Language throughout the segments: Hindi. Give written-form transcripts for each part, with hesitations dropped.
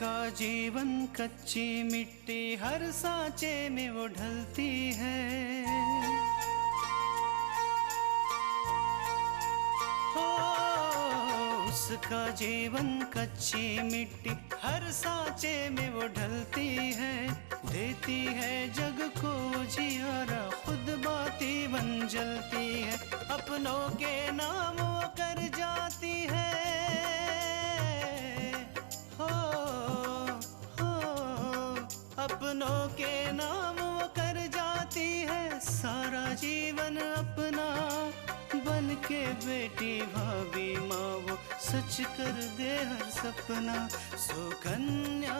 उसका जीवन कच्ची मिट्टी हर सांचे में वो ढलती है। उसका जीवन कच्ची मिट्टी हर सांचे में वो ढलती है। देती है जग को जियारा, खुद बाती बन जलती है। अपनों के नाम वो कर जाती है। अपनों के नाम वो कर जाती है। सारा जीवन अपना बन के बेटी भाभी माँ वो सच कर दे हर सपना। सुकन्या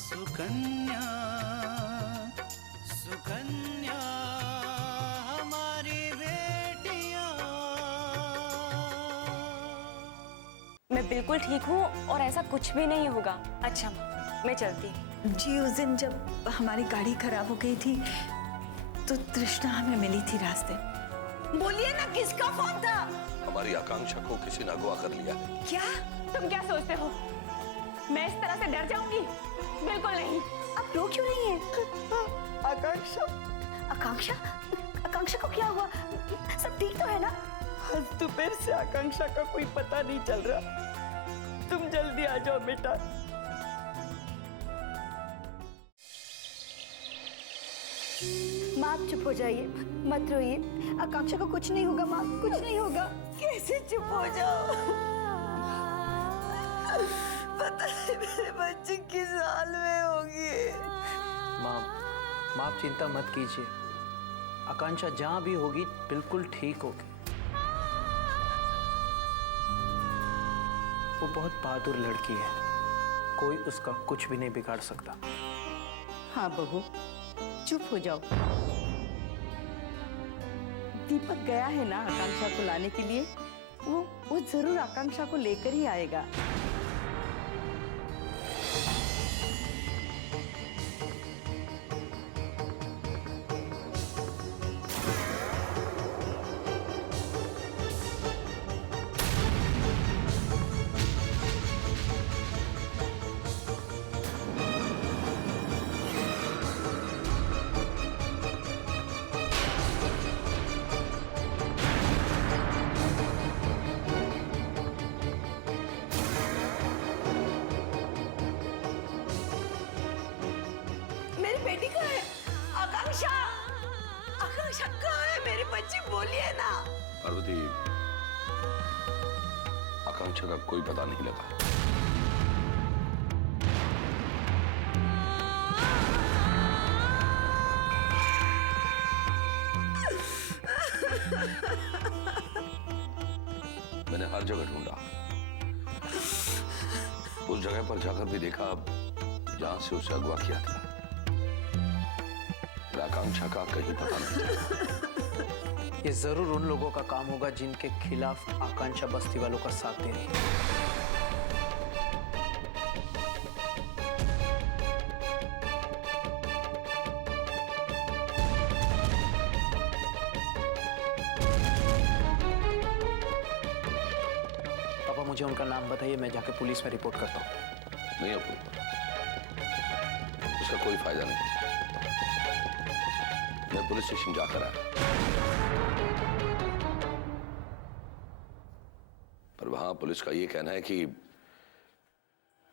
सुकन्या सुकन्या हमारी बेटियाँ। मैं बिल्कुल ठीक हूँ और ऐसा कुछ भी नहीं होगा। अच्छा माँ, मैं चलती हूँ। जी, उस दिन जब हमारी गाड़ी खराब हो गई थी तो तृष्णा हमें मिली थी रास्ते। बोलिए ना, किसका फोन था? हमारी आकांक्षा को किसी ने अगवा कर लिया है। क्या? तुम क्या सोचते हो मैं इस तरह से डर जाऊंगी? बिल्कुल नहीं। आप रो क्यों रही हैं? आकांक्षा आकांक्षा आकांक्षा को क्या हुआ? सब ठीक तो है ना? आज दोपहर से आकांक्षा का कोई पता नहीं चल रहा। तुम जल्दी आ जाओ बेटा। माँ आप चुप हो जाइए, मत रोइए। आकांक्षा को कुछ नहीं होगा माँ, कुछ नहीं होगा। कैसे चुप हो जाओ? पता नहीं मेरे बच्चे किस हाल में होंगे। माँ आप चिंता मत कीजिए, आकांक्षा जहाँ भी होगी बिल्कुल ठीक होगी। वो बहुत बहादुर लड़की है, कोई उसका कुछ भी नहीं बिगाड़ सकता। हाँ बहू, चुप हो जाओ। दीपक गया है ना आकांक्षा को लाने के लिए। वो जरूर आकांक्षा को लेकर ही आएगा। बेटी कहाँ है? आकांक्षा आकांक्षा कहाँ है मेरी बच्ची? बोलिए ना। पार्वती, आकांक्षा का कोई पता नहीं लगा। मैंने हर जगह ढूंढा, उस जगह पर जाकर भी देखा जहां से उसे अगवा किया था। आकांक्षा का कहीं पता नहीं चला। ये जरूर उन लोगों का काम होगा जिनके खिलाफ आकांक्षा बस्ती वालों का साथ दे रही है। पापा मुझे उनका नाम बताइए, मैं जाके पुलिस में रिपोर्ट करता हूँ। नहीं अपू, उसका कोई फायदा नहीं। मैं पुलिस स्टेशन जाकर आया, पर वहां पुलिस का यह कहना है कि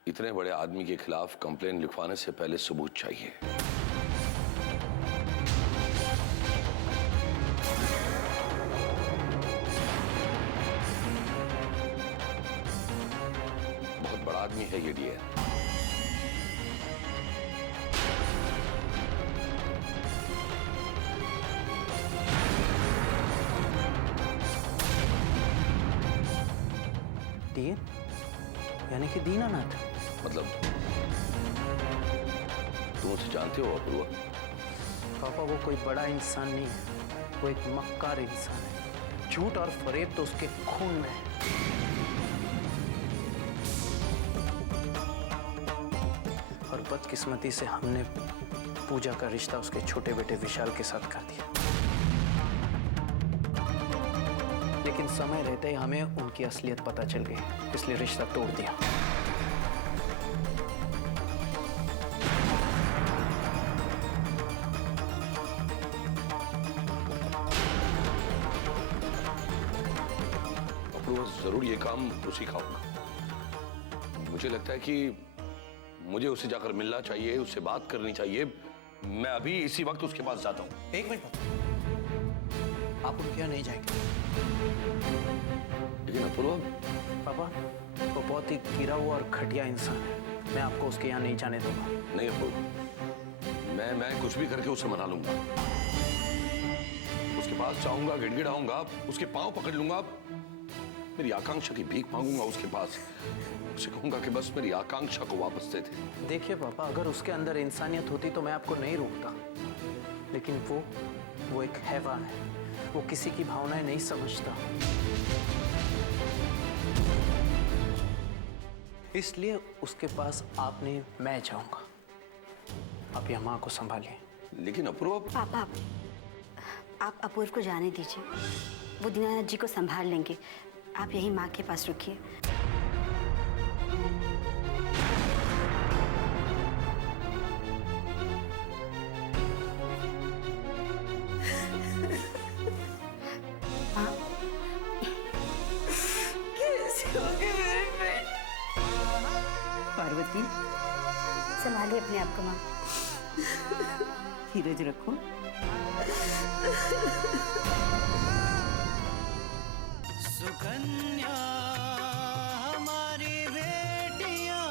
इतने बड़े आदमी के खिलाफ कंप्लेन लिखवाने से पहले सबूत चाहिए। बहुत बड़ा आदमी है ये डीएन। यानी कि दीनानाथ। मतलब तुम उसे जानते हो अपूर्वा? पापा वो कोई बड़ा इंसान नहीं है, वो एक मक्कार इंसान है। झूठ और फरेब तो उसके खून में है। और बदकिस्मती से हमने पूजा का रिश्ता उसके छोटे बेटे विशाल के साथ कर दिया। लेकिन समय रहते ही हमें उनकी असलियत पता चल गई, इसलिए रिश्ता तोड़ दिया। जरूर ये काम उसी का होगा। मुझे लगता है कि मुझे उससे जाकर मिलना चाहिए, उससे बात करनी चाहिए। मैं अभी इसी वक्त उसके पास जाता हूँ। एक मिनट पापा, आप उनके यहाँ नहीं जाएंगे? लेकिन अपूर्वा, पापा वो बहुत ही गिरा हुआ और घटिया इंसान है, मैं आपको उसके यहाँ नहीं जाने दूंगा। नहीं अपूर्वा, मैं कुछ भी करके उसे मना लूंगा। उसके पास जाऊंगा, गिड़गिड़ाऊंगा, उसके पांव पकड़ लूंगा, मेरी आकांक्षा की भीख मांगूंगा उसके पास। उसे कहूंगा कि बस मेरी आकांक्षा को वापस दे दे। देखिए पापा, अगर उसके अंदर इंसानियत होती तो मैं आपको नहीं रोकता, लेकिन वो एक हैवान है, वो किसी की भावनाएं नहीं समझता। इसलिए उसके पास आपने मैं जाऊंगा। आप यहाँ माँ को संभालिए। लेकिन अपूर्वा, पापा आप अपूर्व को जाने दीजिए, वो दीनानाथ जी को संभाल लेंगे। आप यहीं माँ के पास रुकिए। पार्वती, संभालिए अपने आप को माँ। धीरज रखो। सुकन्या हमारी बेटियां,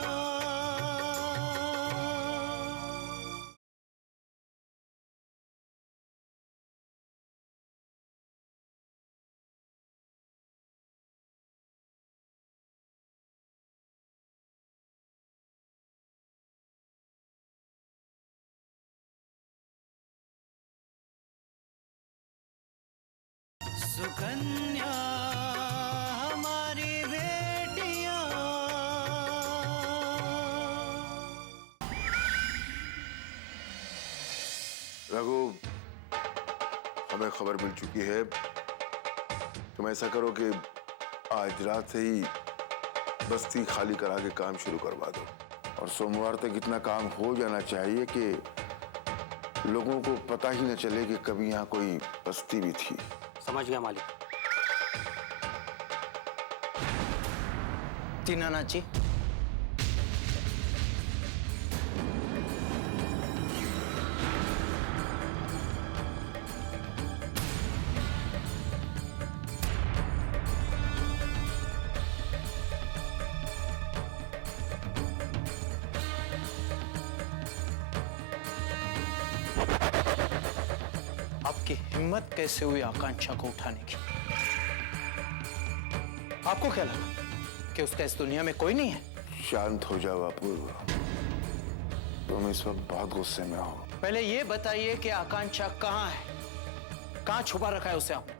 सुकन्या हमारी बेटियां। रघु, हमें खबर मिल चुकी है। तुम ऐसा करो कि आज रात से ही बस्ती खाली करा के काम शुरू करवा दो, और सोमवार तक इतना काम हो जाना चाहिए कि लोगों को पता ही न चले कि कभी यहाँ कोई बस्ती भी थी। समझ गया मालिक। दीनानाथ जी, आपकी हिम्मत कैसे हुई आकांक्षा को उठाने की? आपको क्या लगा कि उसका इस दुनिया में कोई नहीं है? शांत हो जाओ अपूर्व, तुम इस वक्त बहुत गुस्से में हो। पहले ये बताइए कि आकांक्षा कहाँ है, कहाँ छुपा रखा है उसे आपने?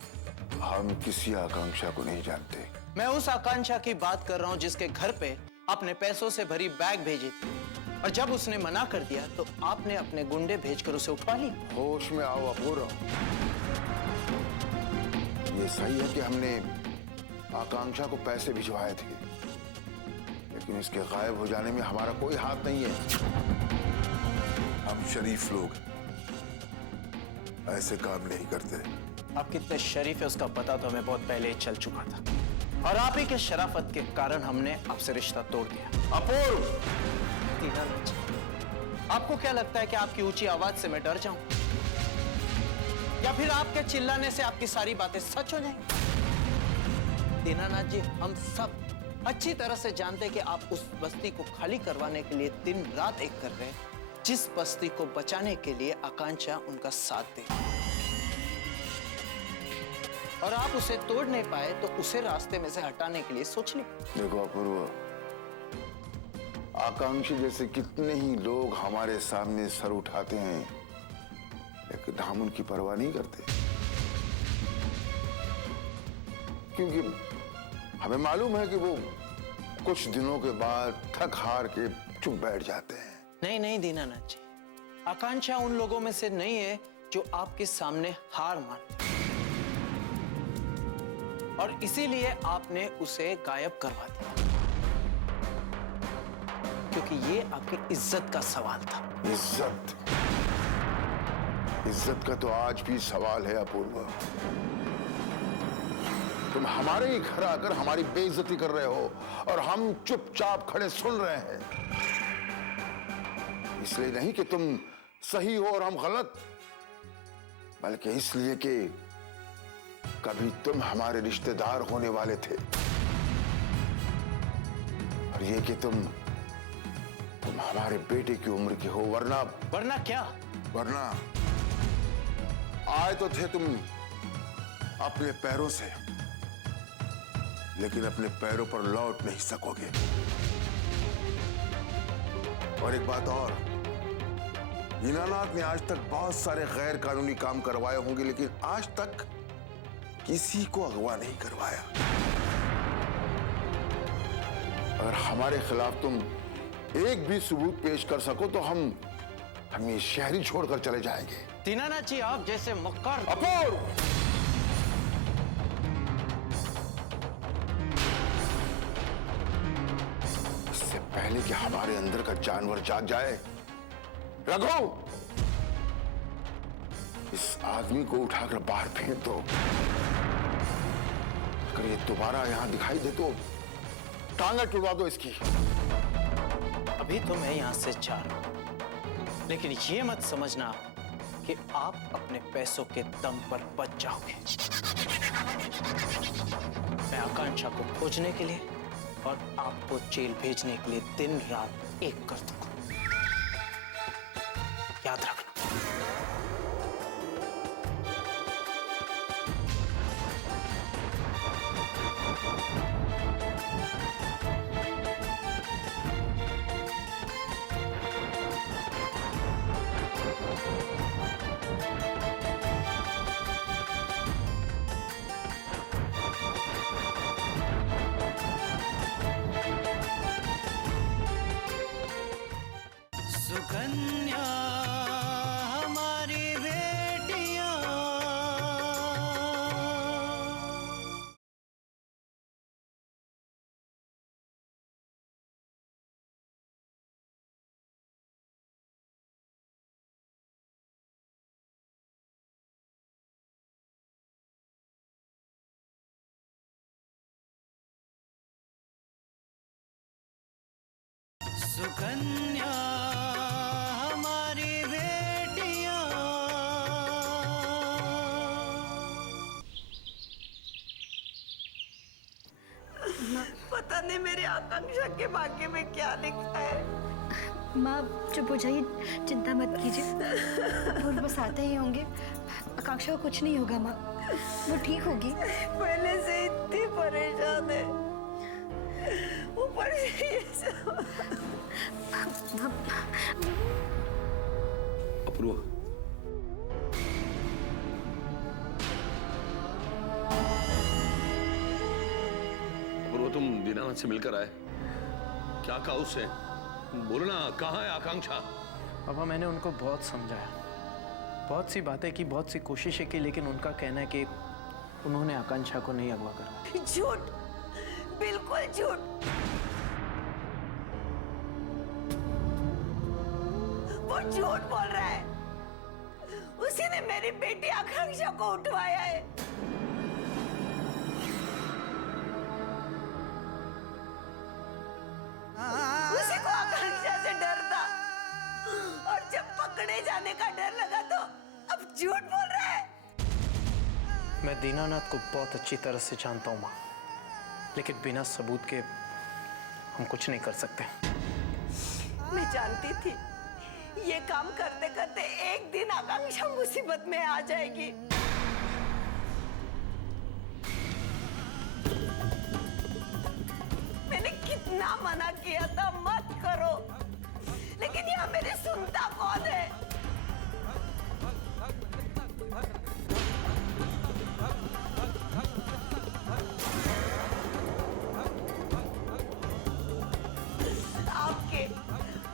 हम किसी आकांक्षा को नहीं जानते। मैं उस आकांक्षा की बात कर रहा हूँ जिसके घर पे आपने पैसों से भरी बैग भेजी थी, और जब उसने मना कर दिया तो आपने अपने गुंडे भेजकर उसे उठवा लिया। होश में आओ अपूर्व। ये सही है कि हमने आकांक्षा को पैसे भिजवाए थे, लेकिन इसके गायब हो जाने में हमारा कोई हाथ नहीं है। हम शरीफ लोग ऐसे काम नहीं करते। आप कितने शरीफ है उसका पता तो हमें बहुत पहले ही चल चुका था, और आप ही के शराफत के कारण हमने आपसे रिश्ता तोड़ दिया। अपूर्व, दीनानाथ जी, आपको क्या लगता है कि आपकी ऊंची आवाज से मैं डर जाऊं, या फिर आपके चिल्लाने से आपकी सारी बातें सच हो जाएंगी? दीनानाथ जी, हम सब अच्छी तरह से जानते हैं कि आप उस बस्ती को खाली करवाने के लिए दिन रात एक कर रहे हैं, जिस बस्ती को बचाने के लिए आकांक्षा उनका साथ दे, और आप उसे तोड़ नहीं पाए तो उसे रास्ते में से हटाने के लिए सोच ली। देखो अपूर्व, आकांक्षी जैसे कितने ही लोग हमारे सामने सर उठाते हैं, लेकिन हम उनकी परवाह नहीं करते, क्योंकि हमें मालूम है कि वो कुछ दिनों के बाद थक हार के चुप बैठ जाते हैं। नहीं नहीं दीनानाथ जी, आकांक्षा उन लोगों में से नहीं है जो आपके सामने हार मानते, और इसीलिए आपने उसे गायब करवा दिया, क्योंकि ये आपकी इज्जत का सवाल था। इज्जत, इज्जत का तो आज भी सवाल है अपूर्व। तुम हमारे ही घर आकर हमारी बेइज्जती कर रहे हो और हम चुपचाप खड़े सुन रहे हैं। इसलिए नहीं कि तुम सही हो और हम गलत, बल्कि इसलिए कि कभी तुम हमारे रिश्तेदार होने वाले थे, और ये कि तुम हमारे बेटे की उम्र के हो। वरना क्या? वरना आए तो थे तुम अपने पैरों से, लेकिन अपने पैरों पर लौट नहीं सकोगे। और एक बात और, दीनानाथ ने आज तक बहुत सारे गैर कानूनी काम करवाए होंगे, लेकिन आज तक किसी को अगवा नहीं करवाया। अगर हमारे खिलाफ तुम एक भी सबूत पेश कर सको तो हम ये शहरी छोड़कर चले जाएंगे। दीनानाथ जी, आप जैसे मक्कार। अपूर्व, इससे पहले कि हमारे अंदर का जानवर जाग जाए, रघु, इस आदमी को उठाकर बाहर फेंक दो। अगर ये दोबारा यहां दिखाई दे तो टांगा टुड़वा दो इसकी। अभी तो मैं यहां से जा रहा हूं, लेकिन ये मत समझना कि आप अपने पैसों के दम पर बच जाओगे। मैं आकांक्षा को खोजने के लिए और आपको जेल भेजने के लिए दिन रात एक कर दूंगा, याद रखना। सुकन्या हमारी बेटियां, सुकन्या हमारी बेटियां। पता नहीं मेरी आकांक्षा के भाग्य में क्या लिखा है। माँ चुप हो जाइए, चिंता मत कीजिए, वो बस आते ही होंगे। आकांक्षा को कुछ नहीं होगा माँ, वो ठीक होगी। पहले से इतनी परेशान है, ऊपर से ये सब। अपूर्व, अपूर्व, तुम दीनानाथ से मिलकर आए, क्या कहा उससे? बोलो ना, कहाँ है आकांक्षा? पापा, मैंने उनको बहुत समझाया, बहुत सी बातें की, बहुत सी कोशिशें की, लेकिन उनका कहना है कि उन्होंने आकांक्षा को नहीं अगवा करा। झूठ, बिल्कुल झूठ। वो झूठ बोल रहा है। उसी ने मेरी बेटी आकांक्षा को उठवाया है। उसी को आकांक्षा से डर था, और जब पकड़े जाने का डर लगा तो अब झूठ बोल रहा है। मैं दीनानाथ को बहुत अच्छी तरह से जानता हूँ माँ, लेकिन बिना सबूत के हम कुछ नहीं कर सकते। मैं जानती थी ये काम करते करते एक दिन आकांक्षा मुसीबत में आ जाएगी। मैंने कितना मना किया था मत करो, लेकिन यहाँ मेरी सुनता कौन है?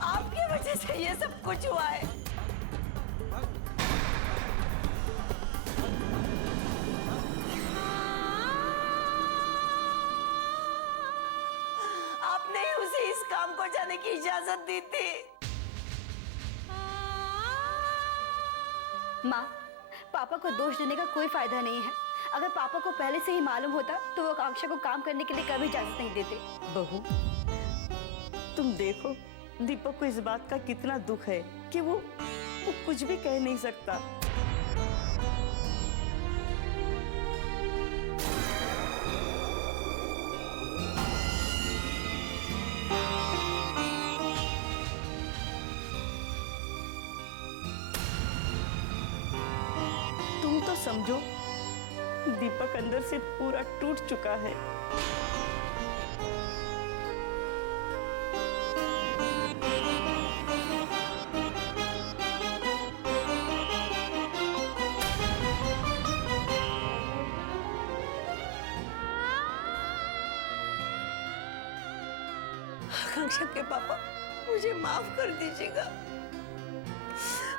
आपकी वजह से ये सब कुछ हुआ है। आपने ही उसे इस काम को जाने की इजाजत दी थी। माँ, पापा को दोष देने का कोई फायदा नहीं है। अगर पापा को पहले से ही मालूम होता तो वो आकांक्षा को काम करने के लिए कभी इजाजत नहीं देते। बहू, तुम देखो दीपक को इस बात का कितना दुख है कि वो कुछ भी कह नहीं सकता। तुम तो समझो दीपक अंदर से पूरा टूट चुका है। आकांक्षा के पापा, मुझे माफ कर दीजिएगा।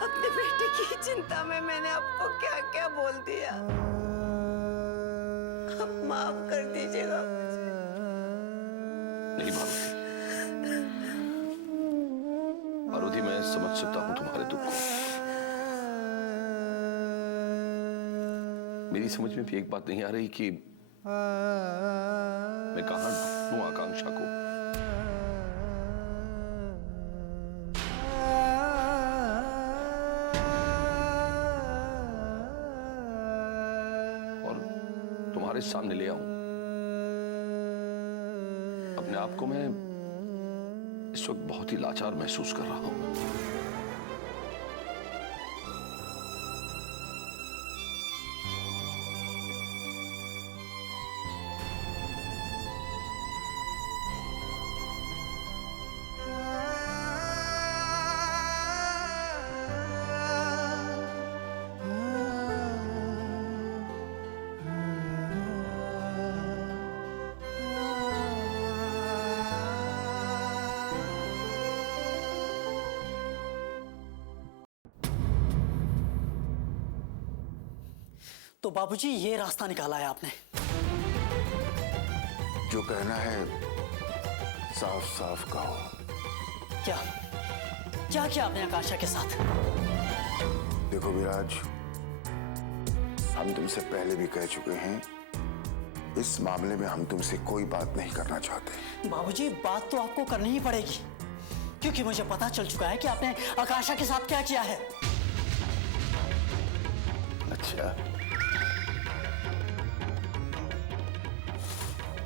अपने बेटे की चिंता में मैंने आपको क्या क्या बोल दिया। आप माफ कर दीजिएगा। नहीं मारुति, मैं समझ सकता हूं तुम्हारे दुख को। मेरी समझ में भी एक बात नहीं आ रही कि मैं कहां ढूंढूं आकांक्षा को। और सामने ले आऊं। अपने आप को मैं इस वक्त बहुत ही लाचार महसूस कर रहा हूं। तो बाबूजी ये रास्ता निकाला है आपने। जो कहना है साफ साफ कहो। क्या क्या किया आपने आकांक्षा के साथ? देखो विराज, हम तुमसे पहले भी कह चुके हैं, इस मामले में हम तुमसे कोई बात नहीं करना चाहते। बाबूजी बात तो आपको करनी ही पड़ेगी, क्योंकि मुझे पता चल चुका है कि आपने आकांक्षा के साथ क्या किया है। अच्छा,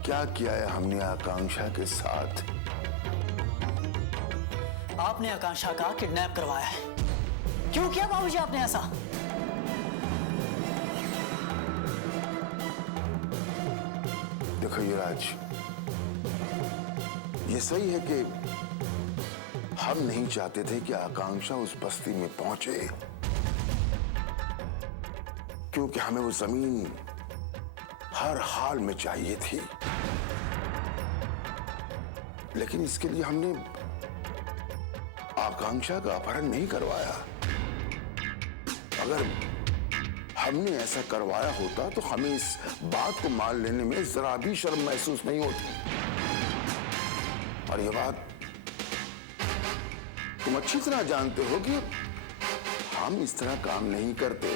क्या किया है हमने आकांक्षा के साथ? आपने आकांक्षा का किडनैप करवाया है। क्यों किया बाबूजी आपने ऐसा? देखो युवराज, ये सही है कि हम नहीं चाहते थे कि आकांक्षा उस बस्ती में पहुंचे, क्योंकि हमें वो जमीन हर हाल में चाहिए थी। लेकिन इसके लिए हमने आकांक्षा का अपहरण नहीं करवाया। अगर हमने ऐसा करवाया होता तो हमें इस बात को मान लेने में जरा भी शर्म महसूस नहीं होती। और ये बात तुम अच्छी तरह जानते हो कि हम इस तरह काम नहीं करते।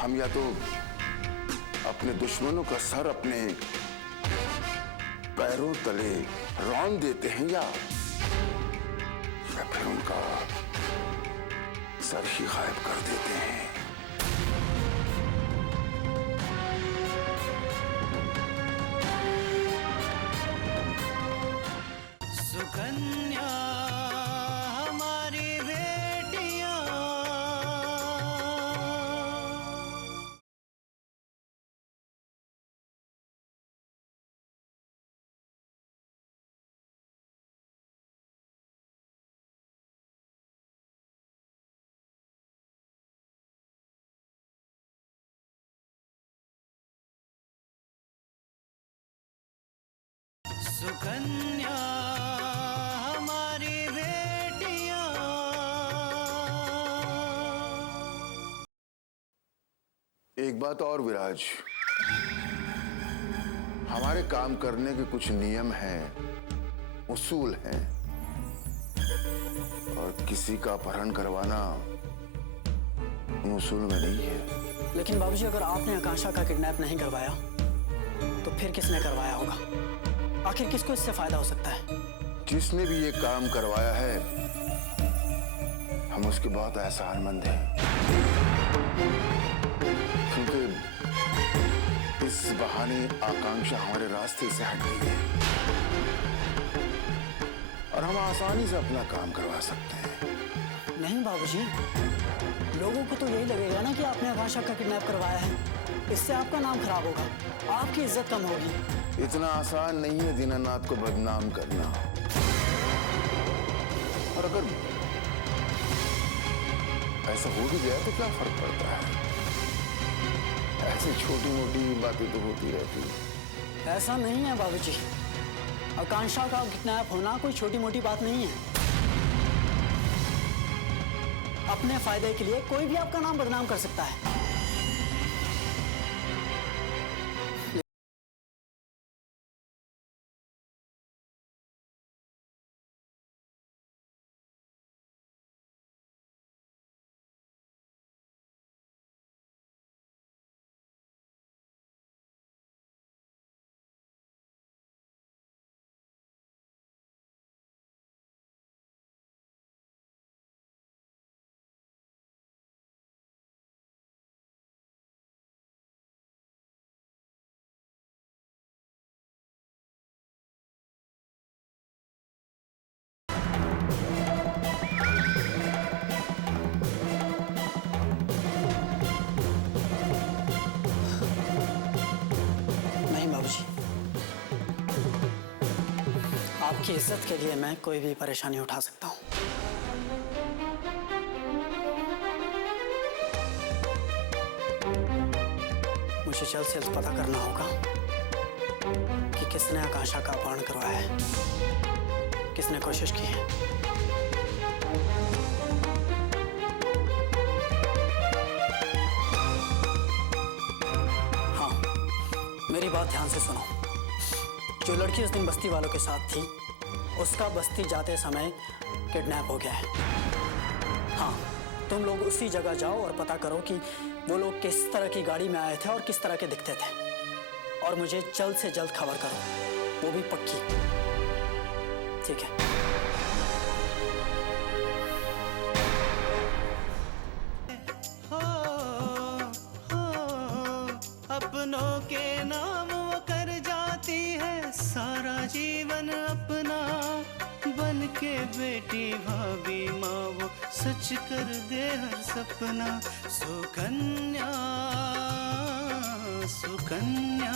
हम या तो अपने दुश्मनों का सर अपने पैरों तले रौंद देते हैं या फिर उनका सर ही गायब कर देते हैं। सुकन्या हमारी बेटियां, सुकन्या हमारी बेटियां। एक बात और विराज, हमारे काम करने के कुछ नियम हैं, उसूल हैं, और किसी का अपहरण करवाना उन उसूल में नहीं है। लेकिन बाबूजी, अगर आपने आकांक्षा का किडनैप नहीं करवाया तो फिर किसने करवाया होगा? आखिर किसको इससे फायदा हो सकता है? जिसने भी ये काम करवाया है, हम उसके बहुत एहसानमंद हैं, क्योंकि इस बहाने आकांक्षा हमारे रास्ते से हट गई है और हम आसानी से अपना काम करवा सकते हैं। नहीं बाबूजी, लोगों को तो यही लगेगा ना कि आपने आकांक्षा का किडनैप करवाया है। इससे आपका नाम खराब होगा, आपकी इज्जत कम होगी। इतना आसान नहीं है दीनानाथ को बदनाम करना। और अगर ऐसा हो भी गया तो क्या फर्क पड़ता है? ऐसी छोटी मोटी बातें तो होती रहती है। ऐसा नहीं है बाबूजी, आकांक्षा का किडनैप होना कोई छोटी मोटी बात नहीं है। अपने फायदे के लिए कोई भी आपका नाम बदनाम कर सकता है। आपकी इज्जत के लिए मैं कोई भी परेशानी उठा सकता हूँ। मुझे जल्द से जल्द पता करना होगा कि किसने आकांक्षा का अपहरण करवाया है, किसने कोशिश की है। हाँ, मेरी बात ध्यान से सुनो। जो लड़की उस दिन बस्ती वालों के साथ थी, उसका बस्ती जाते समय किडनैप हो गया है। हाँ, तुम लोग उसी जगह जाओ और पता करो कि वो लोग किस तरह की गाड़ी में आए थे और किस तरह के दिखते थे, और मुझे जल्द से जल्द खबर करो, वो भी पक्की। ठीक है? अपनों के नाम वो कर जाती है सारा जीवन अपना, बन के बेटी भाभी माँ वो सच कर दे हर सपना। सुकन्या सुकन्या